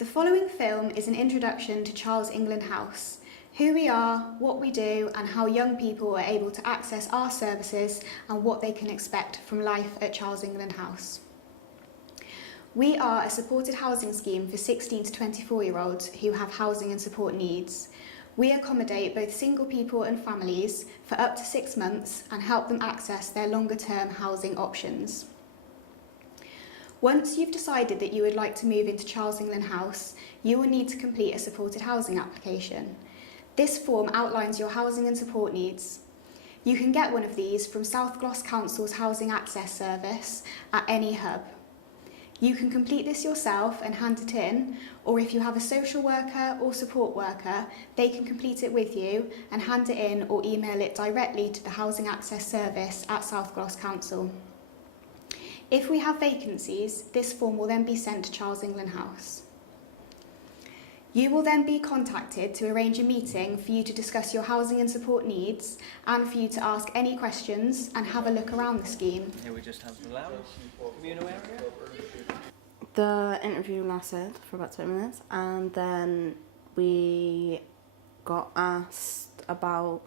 The following film is an introduction to Charles England House, who we are, what we do, and how young people are able to access our services and what they can expect from life at Charles England House. We are a supported housing scheme for 16 to 24-year-olds who have housing and support needs. We accommodate both single people and families for up to 6 months and help them access their longer-term housing options. Once you've decided that you would like to move into Charles England House, you will need to complete a supported housing application. This form outlines your housing and support needs. You can get one of these from South Gloss Council's Housing Access Service at any hub. You can complete this yourself and hand it in, or if you have a social worker or support worker, they can complete it with you and hand it in or email it directly to the Housing Access Service at South Gloss Council. If we have vacancies, this form will then be sent to Charles England House. You will then be contacted to arrange a meeting for you to discuss your housing and support needs and for you to ask any questions and have a look around the scheme. Here we just have the lounge, communal area. The interview lasted for about 20 minutes and then we got asked about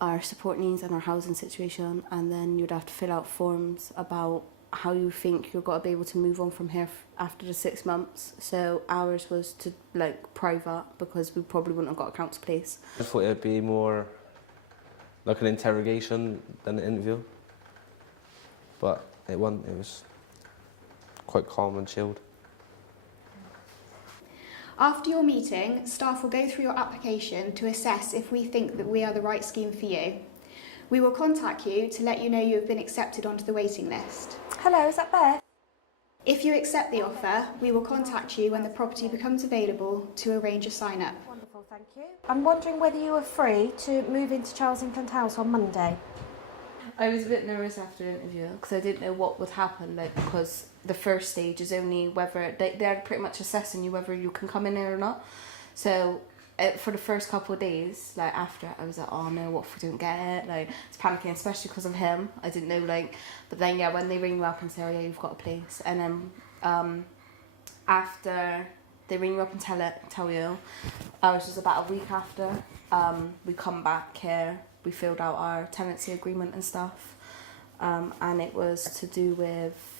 our support needs and our housing situation, and then you'd have to fill out forms about how you think you're going to be able to move on from here after the 6 months. So ours was to private because we probably wouldn't have got a council place. I thought it'd be more like an interrogation than an interview, but it wasn't. It was quite calm and chilled. After your meeting, staff will go through your application to assess if we think that we are the right scheme for you. We will contact you to let you know you have been accepted onto the waiting list. Hello, is that Beth? If you accept the offer, we will contact you when the property becomes available to arrange a sign-up. Wonderful, thank you. I'm wondering whether you were free to move into Charles England House on Monday. I was a bit nervous after the interview because I didn't know what would happen, because the first stage is only whether they're pretty much assessing you whether you can come in there or not. So for the first couple of days, after, I was like, oh no, what if we don't get it? I was panicking, especially because of him. I didn't know, but then yeah, when they ring you up and say, oh yeah, you've got a place, and then after they ring you up and tell you, which was about a week after, we come back here. We filled out our tenancy agreement and stuff, and it was to do with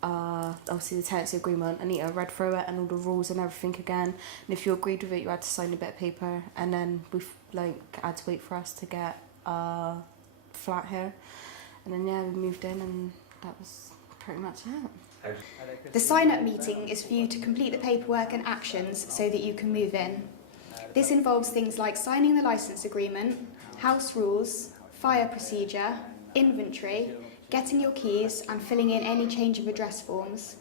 obviously the tenancy agreement. Anita read through it and all the rules and everything again, and if you agreed with it you had to sign a bit of paper, and then we had to wait for us to get a flat here, and then yeah, we moved in and that was pretty much it. The sign-up meeting is for you to complete the paperwork and actions so that you can move in. This involves things like signing the licence agreement, house rules, fire procedure, inventory, getting your keys and filling in any change of address forms.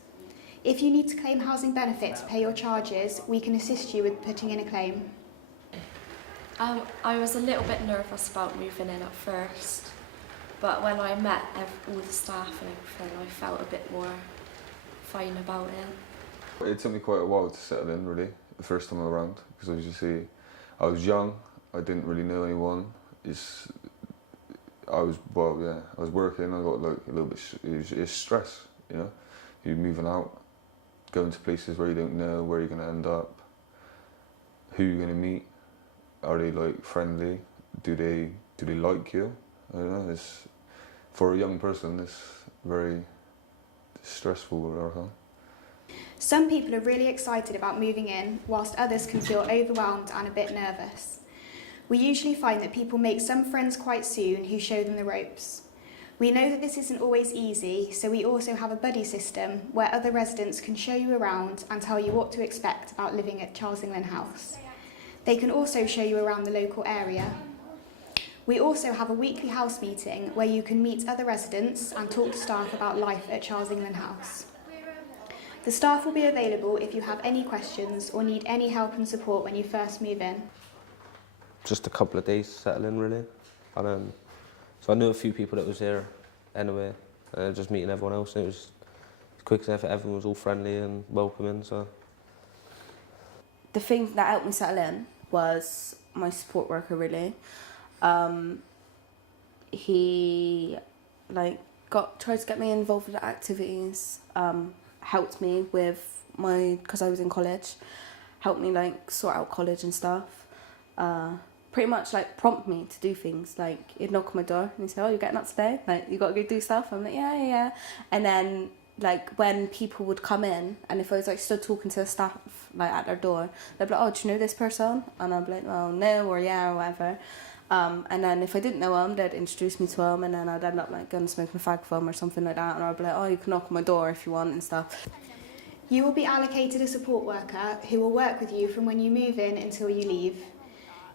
If you need to claim housing benefit to pay your charges, we can assist you with putting in a claim. I was a little bit nervous about moving in at first, but when I met all the staff and everything, I felt a bit more fine about it. It took me quite a while to settle in, really, the first time around, because as you see, I was young, I didn't really know anyone. I was working, I got a little bit, it's stress, you know? You're moving out, going to places where you don't know where you're going to end up, who you're going to meet, are they friendly, do they like you? I don't know, for a young person, it's very stressful. Some people are really excited about moving in, whilst others can feel overwhelmed and a bit nervous. We usually find that people make some friends quite soon who show them the ropes. We know that this isn't always easy, so we also have a buddy system where other residents can show you around and tell you what to expect about living at Charles England House. They can also show you around the local area. We also have a weekly house meeting where you can meet other residents and talk to staff about life at Charles England House. The staff will be available if you have any questions or need any help and support when you first move in. Just a couple of days to settle in, really. And so I knew a few people that was here anyway, just meeting everyone else, and it was quick as effort. Everyone was all friendly and welcoming. So the thing that helped me settle in was my support worker, really. He tried to get me involved with the activities, helped me with because I was in college, helped me like sort out college and stuff. Pretty much like prompt me to do things. Like he'd knock on my door and he'd say, "Oh, you're getting up today? Like you got to go do stuff." I'm like, yeah. And then like when people would come in, and if I was like stood talking to the staff like at their door, they'd be like, "Oh, do you know this person?" And I'd be like, "Well, no," or "Yeah," or whatever. And then if I didn't know him, they'd introduce me to him, and then I'd end up like going and smoking a fag for him or something like that. And I'd be like, "Oh, you can knock on my door if you want and stuff." You will be allocated a support worker who will work with you from when you move in until you leave.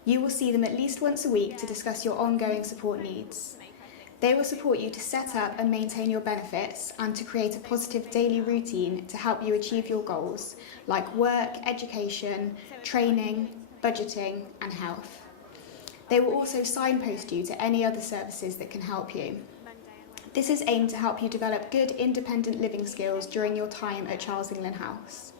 You will see them at least once a week to discuss your ongoing support needs. They will support you to set up and maintain your benefits and to create a positive daily routine to help you achieve your goals, like work, education, training, budgeting, and health. They will also signpost you to any other services that can help you. This is aimed to help you develop good independent living skills during your time at Charles England House.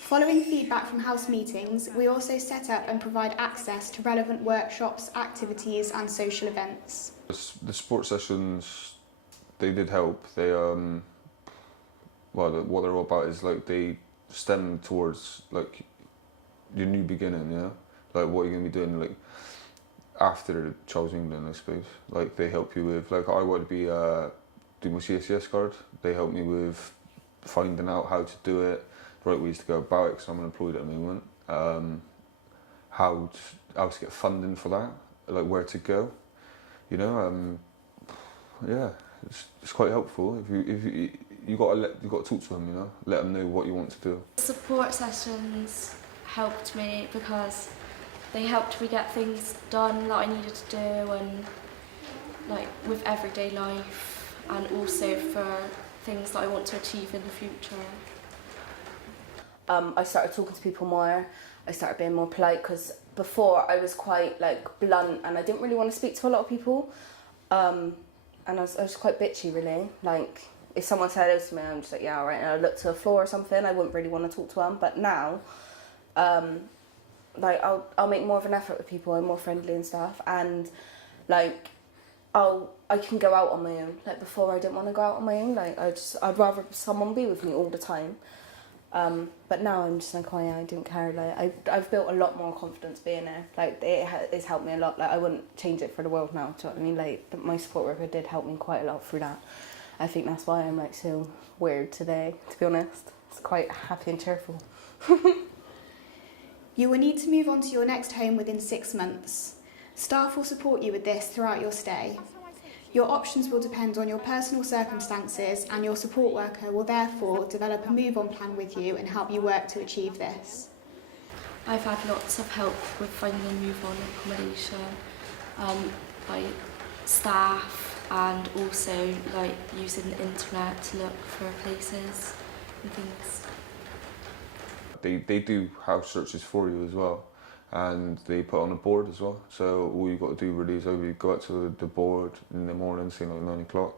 Following feedback from house meetings, we also set up and provide access to relevant workshops, activities and social events. The sport sessions, they did help. They what they're all about is like they stem towards like your new beginning, you know, like what you're gonna be doing like after Charles England, I suppose. Like they help you with like I want to be do my CSCS card. They help me with finding out how to do it, the right ways to go about it, because I'm unemployed at the moment. How to get funding for that, like where to go, you know. Yeah, it's quite helpful. If you got to talk to them, you know, let them know what you want to do. Support sessions helped me because they helped me get things done that I needed to do, and like with everyday life, and also for things that I want to achieve in the future. I started talking to people more. I started being more polite, because before I was quite like blunt and I didn't really want to speak to a lot of people. And I was quite bitchy, really. Like if someone said hello to me, I'm just like, yeah, all right. And I look to the floor or something, I wouldn't really want to talk to them. But now, like I'll make more of an effort with people. I'm more friendly and stuff, and like I can go out on my own. Like before, I didn't want to go out on my own. Like I'd rather someone be with me all the time. But now I'm just like, oh yeah, I don't care. Like I've built a lot more confidence being there. Like it's helped me a lot. Like I wouldn't change it for the world now. Do you know what I mean? Like my support worker did help me quite a lot through that. I think that's why I'm like so weird today, to be honest. It's quite happy and cheerful. You will need to move on to your next home within 6 months. Staff will support you with this throughout your stay. Your options will depend on your personal circumstances, and your support worker will therefore develop a move-on plan with you and help you work to achieve this. I've had lots of help with finding a move-on accommodation by staff, and also like using the internet to look for places and things. They do house searches for you as well, and they put on a board as well. So all you've got to do really is either go out to the board in the morning, say like 9 o'clock,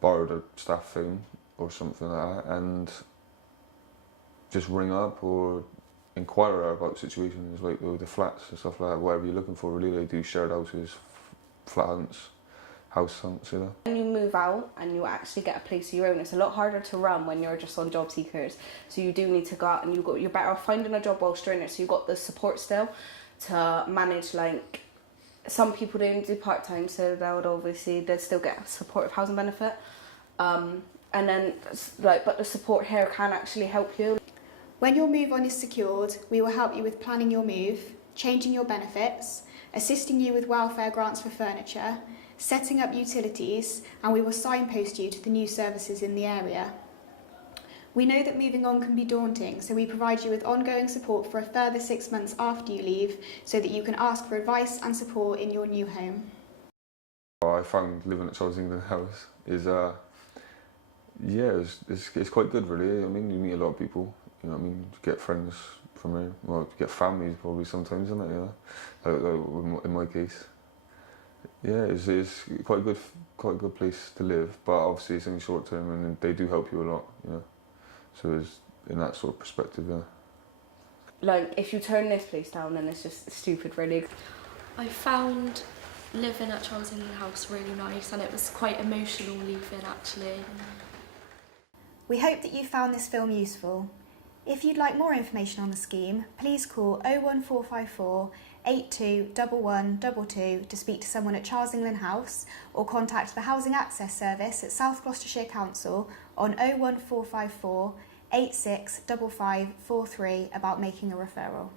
borrow the staff phone or something like that, and just ring up or inquire about situations like the flats and stuff like that, whatever you're looking for. Really, they do shared houses, flat hunts, house hunts, you know. When you move out and you actually get a place of your own, it's a lot harder to run when you're just on job seekers. So you do need to go out, and you're better off finding a job whilst you're in it. So you've got the support still to manage. Like some people don't do part time, so they'd still get a supportive housing benefit. And then but the support here can actually help you. When your move on is secured, we will help you with planning your move, changing your benefits, assisting you with welfare grants for furniture, setting up utilities, and we will signpost you to the new services in the area. We know that moving on can be daunting, so we provide you with ongoing support for a further 6 months after you leave, so that you can ask for advice and support in your new home. I found living at Charles England House is it's quite good, really. I mean, you meet a lot of people, you know what I mean, you get friends from here, well, you get families probably sometimes, isn't it, you know, like in my case. Yeah, it's quite a good place to live, but obviously it's only short term, and they do help you a lot, you know. So it's in that sort of perspective, yeah. Like if you turn this place down, then it's just stupid, really. I found living at Charles England House really nice, and it was quite emotional leaving actually. We hope that you found this film useful. If you'd like more information on the scheme, please call 01454 821122 to speak to someone at Charles England House, or contact the Housing Access Service at South Gloucestershire Council on 01454 865543 about making a referral.